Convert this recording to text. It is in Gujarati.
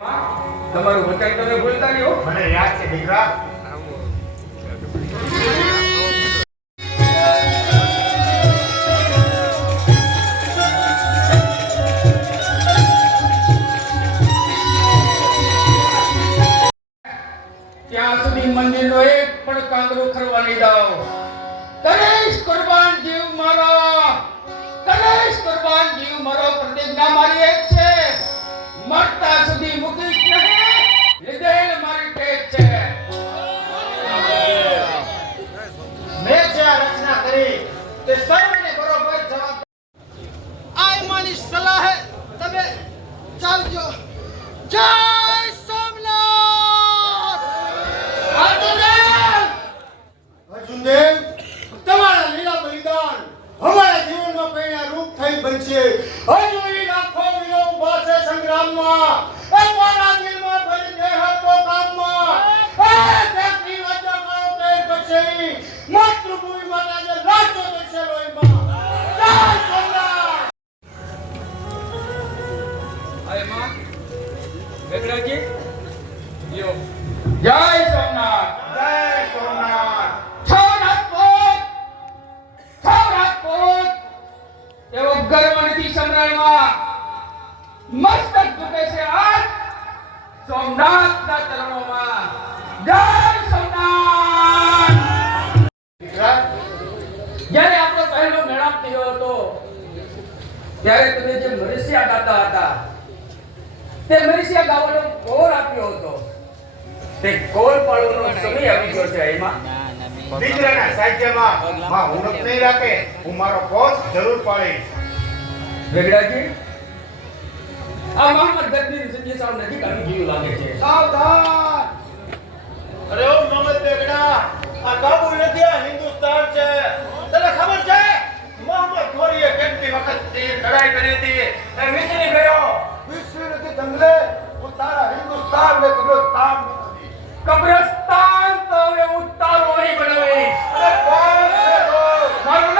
તમારું વચન તમે ભૂલતા નહીં હો. મને યાદ છે દીકરા. ત્યાં સુધી મંદિરનો એક પણ કાંકરો ખરવા નહીં દઉં. કરીશ કુરબાન જીવ મારો, કરીશ કુરબાન જીવ મારો. પ્રતિજ્ઞા મારી એક છે, મરતા સુધી મૂકીશ નહીં. લીધેલ મારી ટેક છે. મેં જે આ રચના કરી તે સર્વને બરોબર જવાબ. આ મારી સલાહ હે, તમે ચાલજો. જય સોમનાથ. અર્જુનદેવ, તમારા લીલા બલિદાન અમારા જીવનમાં પહેલા રૂપ થઈ બનશે. હજુ એ લાખો વીરો ઊભા છે સંગ્રામમાં. એક વાર આ દિલમાં ભરી દે હતો કામમાં. દેખી વચ્ચે કાળો પેર કરશે. માતૃભૂમિ માટે જે લાજો દેશે લોહીમાં. જય સોમનાથ. અરે માં વેગડાજી લ્યો. જય સોમનાથ. જય સોમનાથ. એવો ગર્વ નથી સંભળાયમાં. મસ્તક ઝૂકે છે આજ સોમનાથના ચરણોમાં. જય સોમનાથ. દીકરા, જ્યારે આપણો પહેલો મેળાપ થયો હતો ત્યારે તમે જે મરીસિયા ગાતા હતા તે મરીસિયા ગાવાનો કોર આપ્યો હતો. તે કોર પાડવાનો સમય આવી ગયો છે. એમાં દીકરાના સાહિત્યમાં માં ઉણપ નહીં રાખે. હું મારો કોચ જરૂર પાડીશ. વેગડાજી, આ મોહમ્મદ ગદની સિદ્ધિ સાવ નજીક આવી ગયું લાગે છે. સાવધાન. અરે ઓ મોહમ્મદ બેગડા, આ કાબુલ નથી, આ હિન્દુસ્તાન છે. તને ખબર છે મોહમ્મદ ઘોરીએ કેટલી વખત લડાઈ કરી હતી? એ વિસરી ગયો. વિસરી નથી જંગલે. હું તારા હિન્દુસ્તાન ને કબ્રસ્તાન નથી. કબ્ર